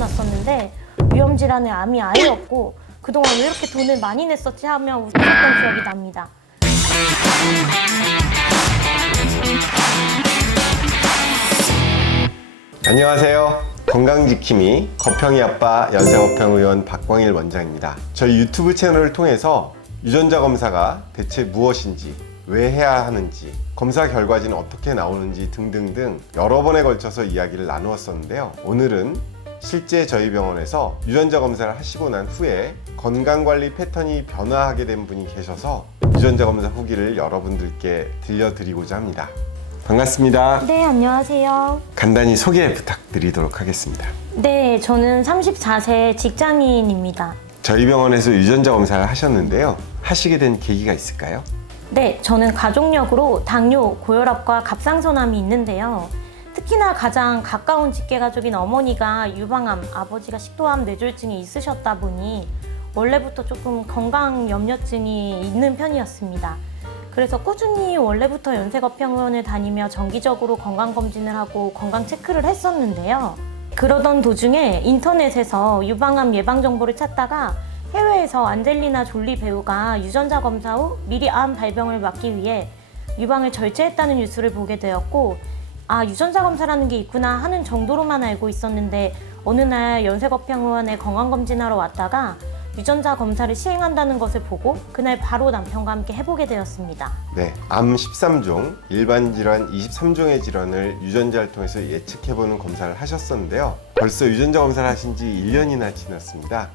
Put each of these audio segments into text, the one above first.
드러났었는데 위험 질환에 암이 아예 없고 그동안 왜 이렇게 돈을 많이 냈었지 하며 웃었던 기억이 납니다. 안녕하세요. 건강지킴이 거평이 아빠 연세거평의원 박광일 원장입니다. 저희 유튜브 채널을 통해서 유전자 검사가 대체 무엇인지, 왜 해야 하는지, 검사 결과지는 어떻게 나오는지 등등등 여러 번에 걸쳐서 이야기를 나누었었는데요. 오늘은 실제 저희 병원에서 유전자 검사를 하시고 난 후에 건강관리 패턴이 변화하게 된 분이 계셔서 유전자 검사 후기를 여러분들께 들려드리고자 합니다. 반갑습니다. 네, 안녕하세요. 간단히 소개 부탁드리도록 하겠습니다. 네, 저는 34세 직장인입니다. 저희 병원에서 유전자 검사를 하셨는데요. 하시게 된 계기가 있을까요? 네, 저는 가족력으로 당뇨, 고혈압과 갑상선암이 있는데요. 특히나 가장 가까운 직계가족인 어머니가 유방암, 아버지가 식도암, 뇌졸중이 있으셨다 보니 원래부터 조금 건강 염려증이 있는 편이었습니다. 그래서 꾸준히 원래부터 연세거평의원을 다니며 정기적으로 건강검진을 하고 건강 체크를 했었는데요. 그러던 도중에 인터넷에서 유방암 예방 정보를 찾다가 해외에서 안젤리나 졸리 배우가 유전자 검사 후 미리 암 발병을 막기 위해 유방을 절제했다는 뉴스를 보게 되었고, 아, 유전자 검사라는 게 있구나 하는 정도로만 알고 있었는데 어느 날 연세거평의원에 건강검진하러 왔다가 유전자 검사를 시행한다는 것을 보고 그날 바로 남편과 함께 해보게 되었습니다. 네, 암 13종, 일반 질환 23종의 질환을 유전자를 통해서 예측해보는 검사를 하셨었는데요. 벌써 유전자 검사를 하신 지 1년이나 지났습니다.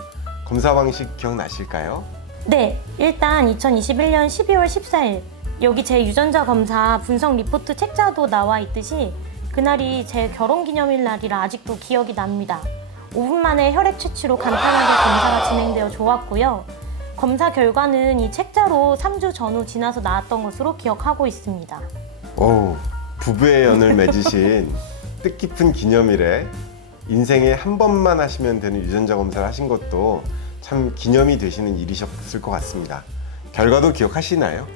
검사 방식 기억나실까요? 네, 일단 2021년 12월 14일 여기 제 유전자 검사 분석 리포트 책자도 나와 있듯이 그날이 제 결혼기념일 날이라 아직도 기억이 납니다. 5분 만에 혈액 채취로 간단하게 검사가 진행되어 좋았고요. 검사 결과는 이 책자로 3주 전후 지나서 나왔던 것으로 기억하고 있습니다. 오, 부부의 연을 맺으신 뜻깊은 기념일에 인생에 한 번만 하시면 되는 유전자 검사를 하신 것도 참 기념이 되시는 일이셨을 것 같습니다. 결과도 기억하시나요?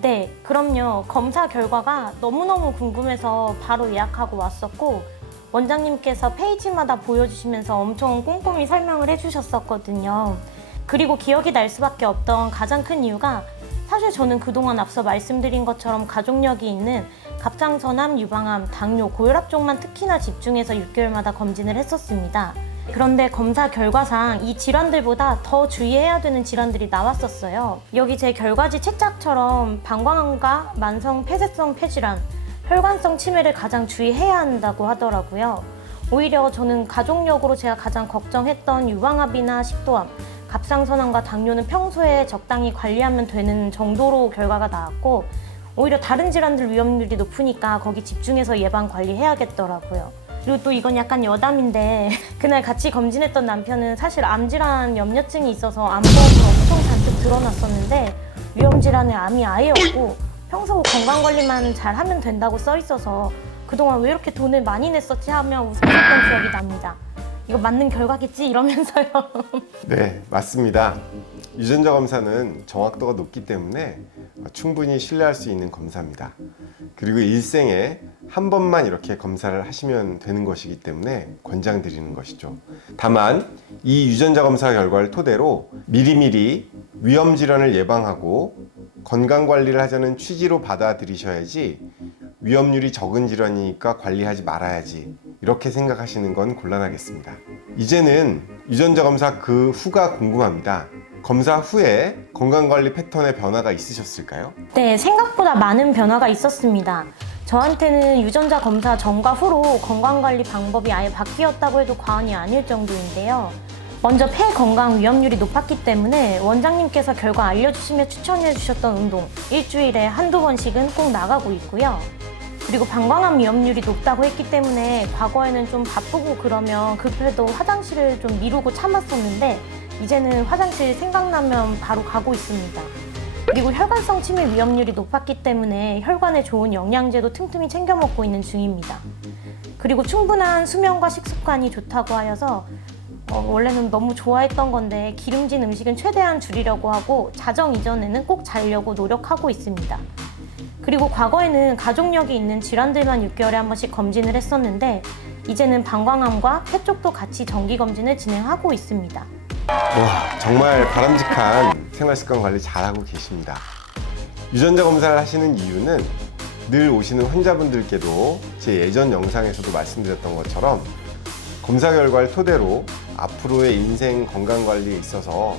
네, 그럼요. 검사 결과가 너무너무 궁금해서 바로 예약하고 왔었고 원장님께서 페이지마다 보여주시면서 엄청 꼼꼼히 설명을 해주셨었거든요. 그리고 기억이 날 수밖에 없던 가장 큰 이유가 사실 저는 그동안 앞서 말씀드린 것처럼 가족력이 있는 갑상선암, 유방암, 당뇨, 고혈압 쪽만 특히나 집중해서 6개월마다 검진을 했었습니다. 그런데 검사 결과상 이 질환들보다 더 주의해야 되는 질환들이 나왔었어요. 여기 제 결과지 책자처럼 방광암과 만성 폐쇄성 폐질환, 혈관성 치매를 가장 주의해야 한다고 하더라고요. 오히려 저는 가족력으로 제가 가장 걱정했던 유방암이나 식도암, 갑상선암과 당뇨는 평소에 적당히 관리하면 되는 정도로 결과가 나왔고 오히려 다른 질환들 위험률이 높으니까 거기 집중해서 예방 관리해야겠더라고요. 그리고 또 이건 약간 여담인데 그날 같이 검진했던 남편은 사실 암질환 염려증이 있어서 암보험이 엄청 잔뜩 드러났었는데 위험 질환에 암이 아예 없고 평소 건강관리만 잘 하면 된다고 써 있어서 그동안 왜 이렇게 돈을 많이 냈었지 하며 웃었던 기억이 납니다. 이거 맞는 결과겠지? 이러면서요. 네, 맞습니다. 유전자 검사는 정확도가 높기 때문에 충분히 신뢰할 수 있는 검사입니다. 그리고 일생에 한 번만 이렇게 검사를 하시면 되는 것이기 때문에 권장드리는 것이죠. 다만 이 유전자 검사 결과를 토대로 미리미리 위험 질환을 예방하고 건강관리를 하자는 취지로 받아들이셔야지 위험률이 적은 질환이니까 관리하지 말아야지 이렇게 생각하시는 건 곤란하겠습니다. 이제는 유전자 검사 그 후가 궁금합니다. 검사 후에 건강관리 패턴에 변화가 있으셨을까요? 네, 생각보다 많은 변화가 있었습니다. 저한테는 유전자 검사 전과 후로 건강관리 방법이 아예 바뀌었다고 해도 과언이 아닐 정도인데요. 먼저 폐 건강 위험률이 높았기 때문에 원장님께서 결과 알려주시며 추천해 주셨던 운동 일주일에 한두 번씩은 꼭 나가고 있고요. 그리고 방광암 위험률이 높다고 했기 때문에 과거에는 좀 바쁘고 그러면 급해도 화장실을 좀 미루고 참았었는데 이제는 화장실 생각나면 바로 가고 있습니다. 그리고 혈관성 치매 위험률이 높았기 때문에 혈관에 좋은 영양제도 틈틈이 챙겨 먹고 있는 중입니다. 그리고 충분한 수면과 식습관이 좋다고 하여서 원래는 너무 좋아했던 건데 기름진 음식은 최대한 줄이려고 하고 자정 이전에는 꼭 자려고 노력하고 있습니다. 그리고 과거에는 가족력이 있는 질환들만 6개월에 한 번씩 검진을 했었는데 이제는 방광암과 폐 쪽도 같이 정기검진을 진행하고 있습니다. 와, 정말 바람직한 생활습관 관리 잘하고 계십니다. 유전자 검사를 하시는 이유는 늘 오시는 환자분들께도 제 예전 영상에서도 말씀드렸던 것처럼 검사 결과를 토대로 앞으로의 인생 건강관리에 있어서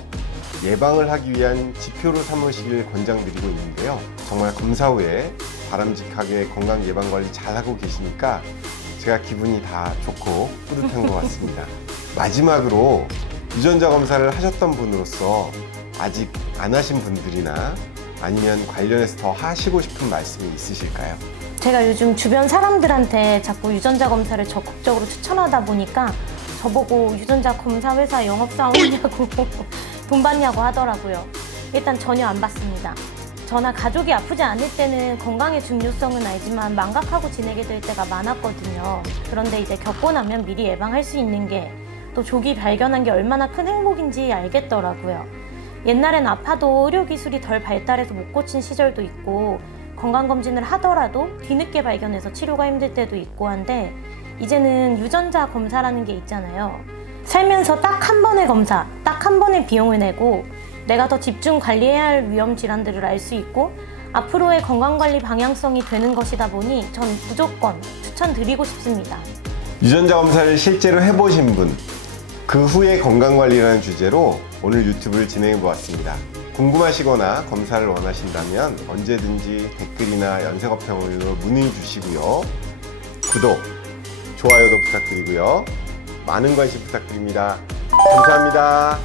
예방을 하기 위한 지표로 삼으시길 권장드리고 있는데요. 정말 검사 후에 바람직하게 건강 예방관리 잘하고 계시니까 제가 기분이 다 좋고 뿌듯한 것 같습니다. 마지막으로 유전자 검사를 하셨던 분으로서 아직 안 하신 분들이나 아니면 관련해서 더 하시고 싶은 말씀이 있으실까요? 제가 요즘 주변 사람들한테 자꾸 유전자 검사를 적극적으로 추천하다 보니까 저보고 유전자 검사 회사 영업사원이냐고 돈 받냐고 하더라고요. 일단 전혀 안 받습니다. 저나 가족이 아프지 않을 때는 건강의 중요성은 알지만 망각하고 지내게 될 때가 많았거든요. 그런데 이제 겪고 나면 미리 예방할 수 있는 게 또 조기 발견한 게 얼마나 큰 행복인지 알겠더라고요. 옛날엔 아파도 의료기술이 덜 발달해서 못 고친 시절도 있고 건강검진을 하더라도 뒤늦게 발견해서 치료가 힘들 때도 있고 한데 이제는 유전자 검사라는 게 있잖아요. 살면서 딱 한 번의 검사, 딱 한 번의 비용을 내고 내가 더 집중 관리해야 할 위험 질환들을 알 수 있고 앞으로의 건강관리 방향성이 되는 것이다 보니 전 무조건 추천드리고 싶습니다. 유전자 검사를 실제로 해보신 분, 그 후의 건강관리라는 주제로 오늘 유튜브를 진행해 보았습니다. 궁금하시거나 검사를 원하신다면 언제든지 댓글이나 연세검평으로 문의 주시고요. 구독, 좋아요도 부탁드리고요. 많은 관심 부탁드립니다. 감사합니다.